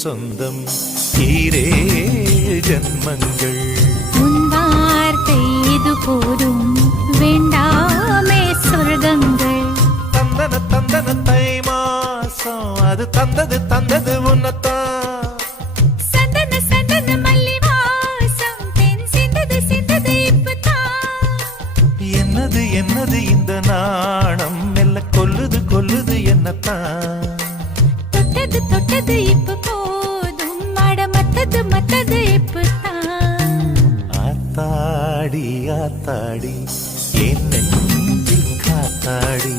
சொந்தம் ஈரே ஜன்மங்கள். உன் வார்த்தை இது போதும், வேண்டாமே சொர்க்கங்கள். தந்தன தந்தன தை மாசம் அது தந்தது உன்னத்தான். சந்தன சந்தன மல்லி வாசம் தென் சிந்தது இப்பதான். என்னது என்னது இந்த நாணம் மெல்ல கொல்லுது என்னத்தான். தொட்டது இப்ப போதும், மத்தது இப்பதான். ஆத்தாடி ஆத்தாடி என் நெஞ்சில் காத்தாடி.